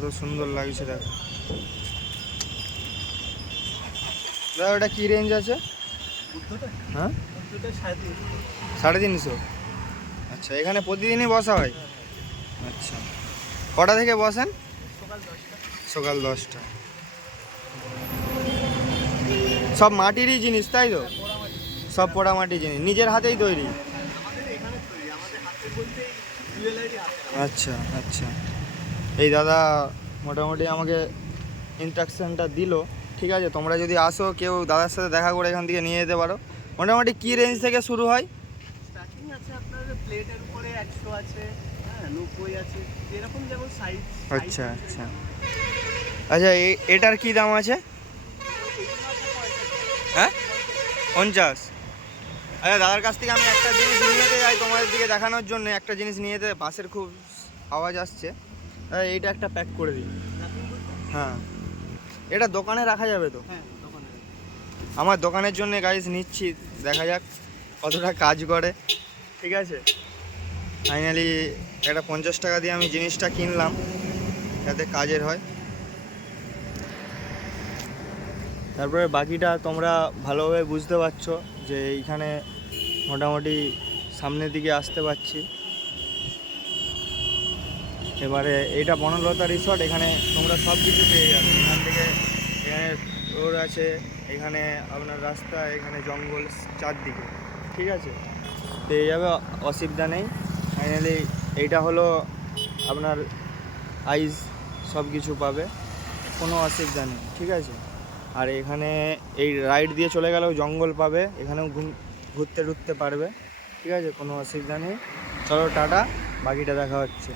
কত সুন্দর লাগছে দেখো দাদা। ওটা কী রেঞ্জ আছে? হ্যাঁ 350। আচ্ছা, এখানে প্রতিদিনই বসা হয়? আচ্ছা, কটা থেকে বসেন? সকাল 10টা। সব মাটিরই জিনিস তাই তো? সব পোড়া মাটির জিনিস, নিজের হাতেই তৈরি? আচ্ছা আচ্ছা। এই দাদা মোটামুটি আমাকে ইনস্ট্রাকশানটা দিল। ঠিক আছে, তোমরা যদি আসো কেউ দাদার সাথে দেখা করে এখান থেকে নিয়ে যেতে পারো। মোটামুটি কী রেঞ্জ থেকে শুরু হয়? স্টার্টিং আছে আপনার প্লেটের উপরে 100 আছে, হ্যাঁ 90 আছে, যেরকম যেমন সাইজ। আচ্ছা আচ্ছা আচ্ছা। এটার কি দাম আছে? হ্যাঁ 50। আচ্ছা, দাদার কাছ থেকে আমি একটা জিনিস নিয়ে যেতে যাই তোমাদের দিকে দেখানোর জন্য। একটা জিনিস নিয়ে যেতে, বাসের খুব আওয়াজ আসছে। এইটা একটা প্যাক করে দিই। হ্যাঁ, এটা দোকানে রাখা যাবে তো? হ্যাঁ দোকানে। আমার দোকানের জন্য গাইজ নিচ্ছি, দেখা যাক কতটা কাজ করে। ঠিক আছে, ফাইনালি একটা 50 টাকা দিয়ে আমি জিনিসটা কিনলাম যাতে কাজের হয়। তারপরে বাকিটা তোমরা ভালোভাবে বুঝতে পারছো যে এইখানে মোটামুটি সামনের দিকে আসতে পারছি। এবারে এইটা বনলতা রিসর্ট, এখানে তোমরা সব কিছু পেয়ে যাবে। এখান থেকে এখানে রোড আছে, এখানে আপনার রাস্তা, এখানে জঙ্গল চারদিকে। ঠিক আছে, পেয়ে যাবে, অসুবিধা নেই। ফাইনালি এইটা হলো আপনার আইস, সব কিছু পাবে, কোনো অসুবিধা নেই। ঠিক আছে, আর এখানে এই রাইড দিয়ে চলে গেলেও জঙ্গল পাবে, এখানেও ঘুরতে টুরতে পারবে। ঠিক আছে, কোনো অসুবিধা নেই। চলো টাটা, বাকিটা দেখা হচ্ছে।